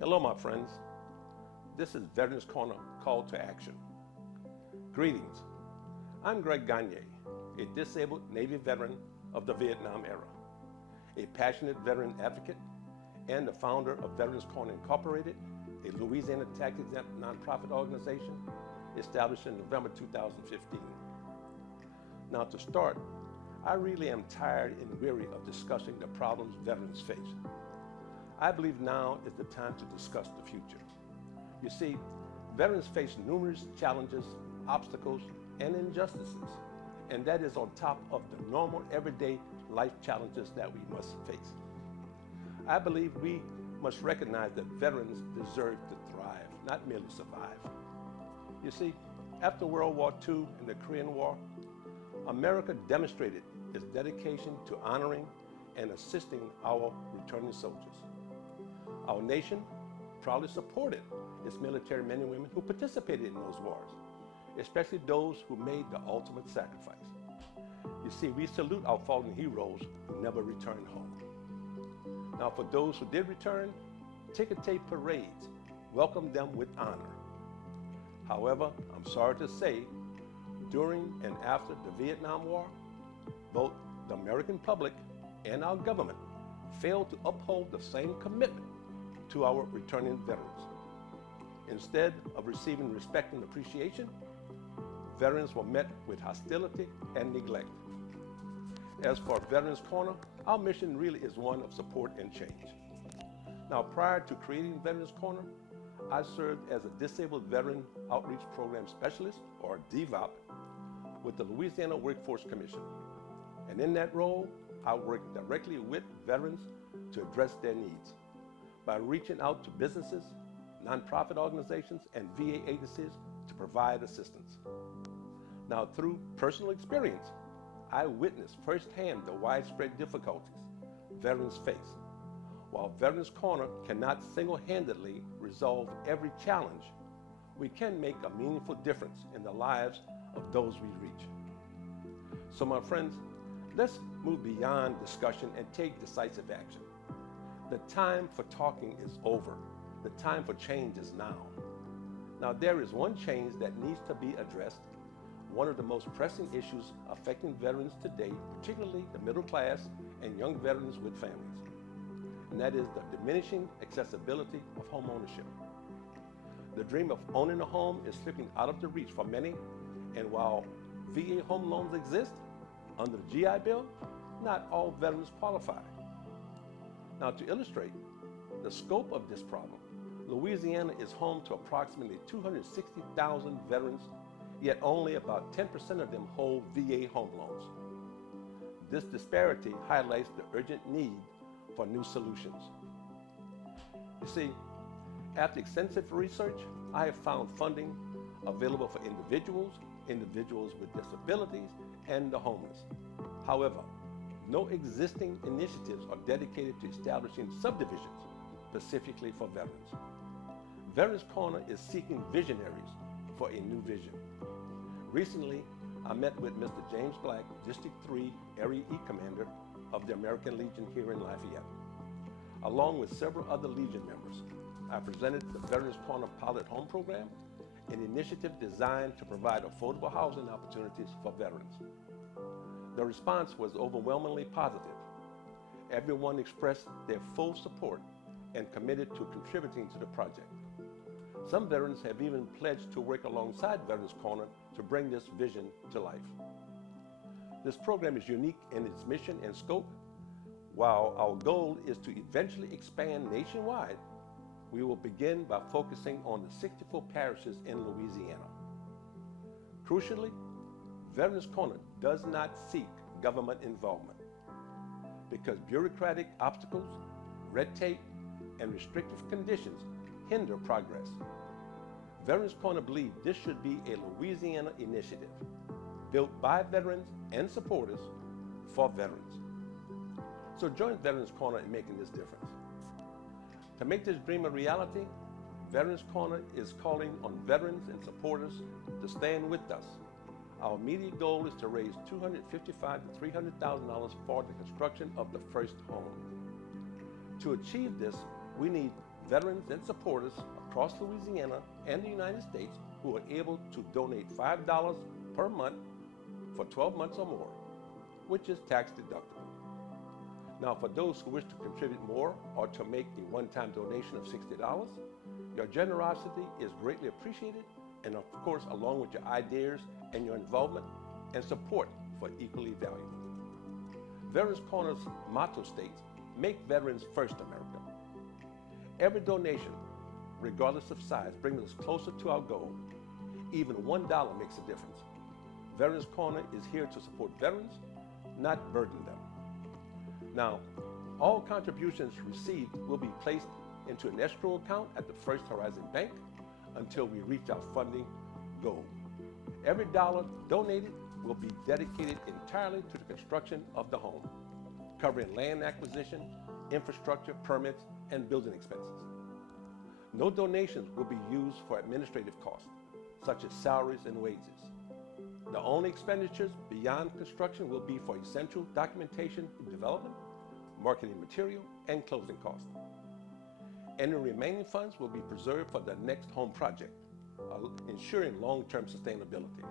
Hello, my friends. This is Veterans Corner Call to Action. Greetings. I'm Greg Gagne, a disabled Navy veteran of the Vietnam era, a passionate veteran advocate, and the founder of Veterans Corner Incorporated, a Louisiana tax-exempt nonprofit organization established in November 2015. Now, to start, I really am tired and weary of discussing the problems veterans face. I believe now is the time to discuss the future. You see, veterans face numerous challenges, obstacles, and injustices, and that is on top of the normal everyday life challenges that we must face. I believe we must recognize that veterans deserve to thrive, not merely survive. You see, after World War II and the Korean War, America demonstrated its dedication to honoring and assisting our returning soldiers. Our nation proudly supported its military men and women who participated in those wars, especially those who made the ultimate sacrifice. You see, we salute our fallen heroes who never returned home. Now, for those who did return, ticker tape parades welcomed them with honor. However, I'm sorry to say, during and after the Vietnam War, both the American public and our government failed to uphold the same commitment to our returning veterans. Instead of receiving respect and appreciation, veterans were met with hostility and neglect. As for Veterans Corner, our mission really is one of support and change. Now, prior to creating Veterans Corner, I served as a Disabled Veteran Outreach Program Specialist, or DVOP, with the Louisiana Workforce Commission. And in that role, I worked directly with veterans to address their needs by reaching out to businesses, nonprofit organizations, and VA agencies to provide assistance. Now, through personal experience, I witnessed firsthand the widespread difficulties veterans face. While Veterans Corner cannot single-handedly resolve every challenge, we can make a meaningful difference in the lives of those we reach. So, my friends, let's move beyond discussion and take decisive action. The time for talking is over. The time for change is now. Now, there is one change that needs to be addressed, one of the most pressing issues affecting veterans today, particularly the middle class and young veterans with families, and that is the diminishing accessibility of home ownership. The dream of owning a home is slipping out of the reach for many, and while VA home loans exist under the GI Bill, not all veterans qualify. Now, to illustrate the scope of this problem, Louisiana is home to approximately 260,000 veterans, yet only about 10% of them hold VA home loans. This disparity highlights the urgent need for new solutions. You see, after extensive research, I have found funding available for individuals with disabilities, and the homeless. However, no existing initiatives are dedicated to establishing subdivisions specifically for veterans. Veterans Corner is seeking visionaries for a new vision. Recently, I met with Mr. James Black, District 3 Area E Commander of the American Legion here in Lafayette. Along with several other Legion members, I presented the Veterans Corner Pilot Home Program, an initiative designed to provide affordable housing opportunities for veterans. The response was overwhelmingly positive. Everyone expressed their full support and committed to contributing to the project. Some veterans have even pledged to work alongside Veterans Corner to bring this vision to life. This program is unique in its mission and scope. While our goal is to eventually expand nationwide, we will begin by focusing on the 64 parishes in Louisiana. Crucially, Veterans Corner does not seek government involvement because bureaucratic obstacles, red tape, and restrictive conditions hinder progress. Veterans Corner believes this should be a Louisiana initiative built by veterans and supporters for veterans. So join Veterans Corner in making this difference. To make this dream a reality, Veterans Corner is calling on veterans and supporters to stand with us. Our immediate goal is to raise $255,000 to $300,000 for the construction of the first home. To achieve this, we need veterans and supporters across Louisiana and the United States who are able to donate $5 per month for 12 months or more, which is tax deductible. Now, for those who wish to contribute more or to make a one-time donation of $60, your generosity is greatly appreciated, and of course, along with your ideas and your involvement and support for equally valuable. Veterans Corner's motto states, "Make veterans first, America." Every donation, regardless of size, brings us closer to our goal. Even $1 makes a difference. Veterans Corner is here to support veterans, not burden them. Now, all contributions received will be placed into an escrow account at the First Horizon Bank until we reach our funding goal. Every dollar donated will be dedicated entirely to the construction of the home, covering land acquisition, infrastructure, permits, and building expenses. No donations will be used for administrative costs, such as salaries and wages. The only expenditures beyond construction will be for essential documentation development, marketing material, and closing costs. Any remaining funds will be preserved for the next home project, ensuring long-term sustainability.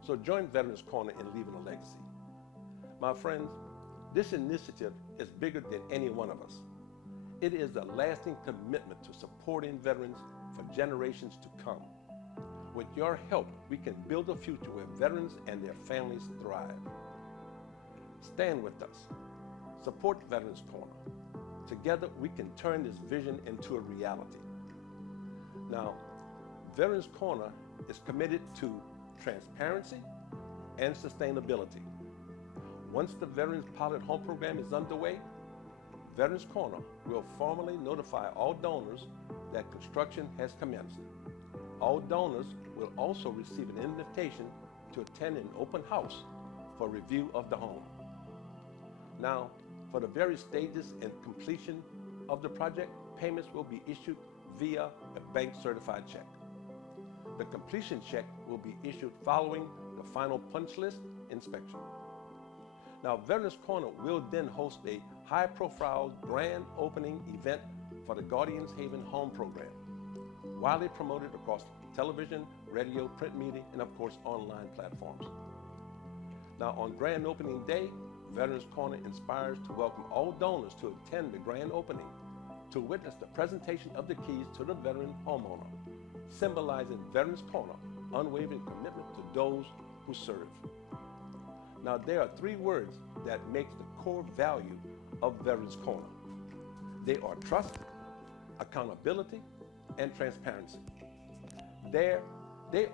So join Veterans Corner in leaving a legacy. My friends, this initiative is bigger than any one of us. It is a lasting commitment to supporting veterans for generations to come. With your help, we can build a future where veterans and their families thrive. Stand with us. Support Veterans Corner. Together, we can turn this vision into a reality. Now, Veterans Corner is committed to transparency and sustainability. Once the Veterans Pilot Home Program is underway, Veterans Corner will formally notify all donors that construction has commenced. All donors will also receive an invitation to attend an open house for review of the home. Now, for the various stages and completion of the project, payments will be issued via a bank-certified check. The completion check will be issued following the final punch list inspection. Now, Veterans Corner will then host a high-profile grand opening event for the Guardians Haven Home Program, widely promoted across television, radio, print media, and of course, online platforms. Now, on grand opening day, Veterans Corner inspires to welcome all donors to attend the grand opening to witness the presentation of the keys to the veteran homeowner, symbolizing Veterans Corner unwavering commitment to those who serve. Now, there are three words that make the core value of Veterans Corner. They are trust, accountability, and transparency. They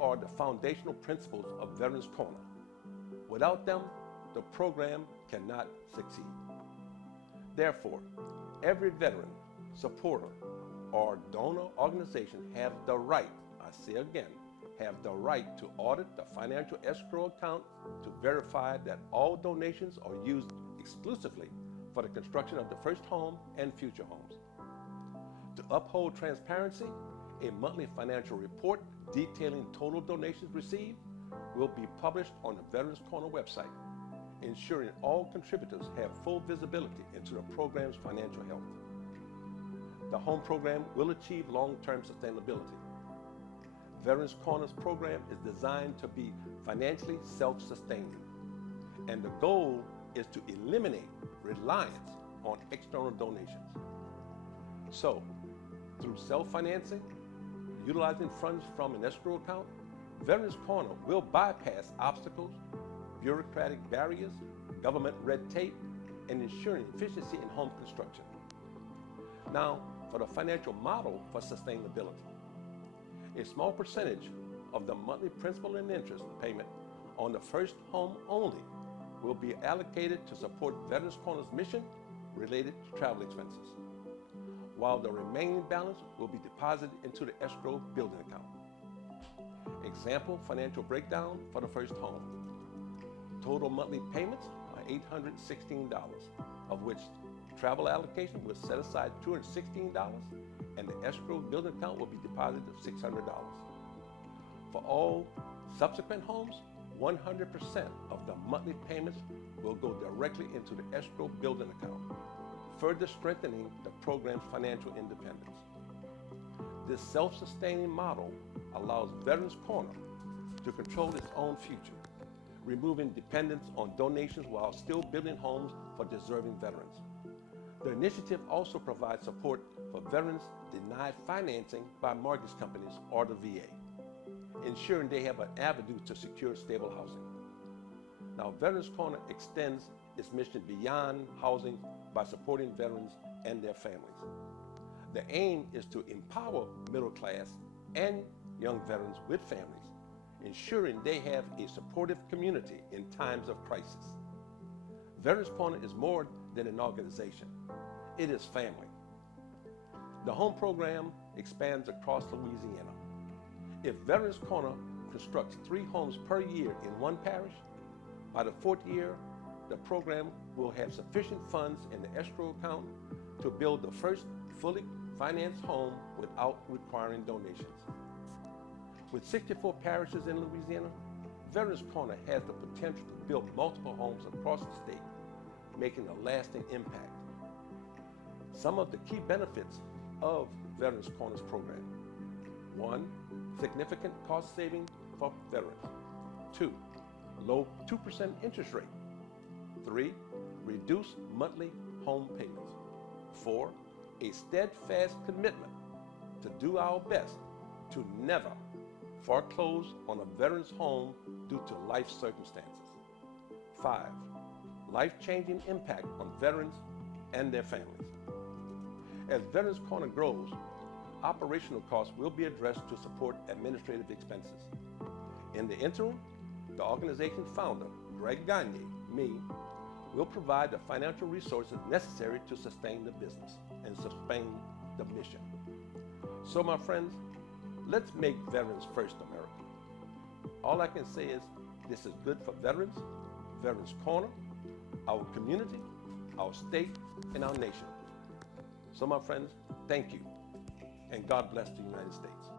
are the foundational principles of Veterans Corner. Without them, the program cannot succeed. Therefore, every veteran, supporter, or donor organization have the right, I say again, have the right to audit the financial escrow account to verify that all donations are used exclusively for the construction of the first home and future homes. To uphold transparency, a monthly financial report detailing total donations received will be published on the Veterans Corner website, ensuring all contributors have full visibility into the program's financial health. The home program will achieve long-term sustainability. Veterans Corner's program is designed to be financially self-sustaining, and the goal is to eliminate reliance on external donations. So, through self-financing, utilizing funds from an escrow account, Veterans Corner will bypass obstacles, bureaucratic barriers, government red tape, and ensuring efficiency in home construction. Now, for the financial model for sustainability. A small percentage of the monthly principal and interest payment on the first home only will be allocated to support Veterans Corner's mission related to travel expenses, while the remaining balance will be deposited into the escrow building account. Example financial breakdown for the first home. Total monthly payments are $816, of which travel allocation was set aside $216, and the escrow building account will be deposited of $600. For all subsequent homes, 100% of the monthly payments will go directly into the escrow building account, further strengthening the program's financial independence. This self-sustaining model allows Veterans Corner to control its own future, removing dependence on donations while still building homes for deserving veterans. The initiative also provides support for veterans denied financing by mortgage companies or the VA, ensuring they have an avenue to secure stable housing. Now, Veterans Corner extends its mission beyond housing by supporting veterans and their families. The aim is to empower middle class and young veterans with families, ensuring they have a supportive community in times of crisis. Veterans Corner is more than an organization. It is family. The home program expands across Louisiana. If Veterans Corner constructs 3 homes per year in one parish, by the 4th year, the program will have sufficient funds in the escrow account to build the first fully financed home without requiring donations. With 64 parishes in Louisiana, Veterans Corner has the potential to build multiple homes across the state, making a lasting impact. Some of the key benefits of Veterans Corner's program: 1, significant cost saving for veterans. 2, low 2% interest rate. 3, reduced monthly home payments. 4, a steadfast commitment to do our best to never foreclose on a veteran's home due to life circumstances. 5, life-changing impact on veterans and their families. As Veterans Corner grows, operational costs will be addressed to support administrative expenses. In the interim, the organization's founder, Greg Gagne, me, will provide the financial resources necessary to sustain the business and sustain the mission. So my friends, let's make Veterans First America. All I can say is this is good for veterans, Veterans Corner, our community, our state, and our nation. So my friends, thank you, and God bless the United States.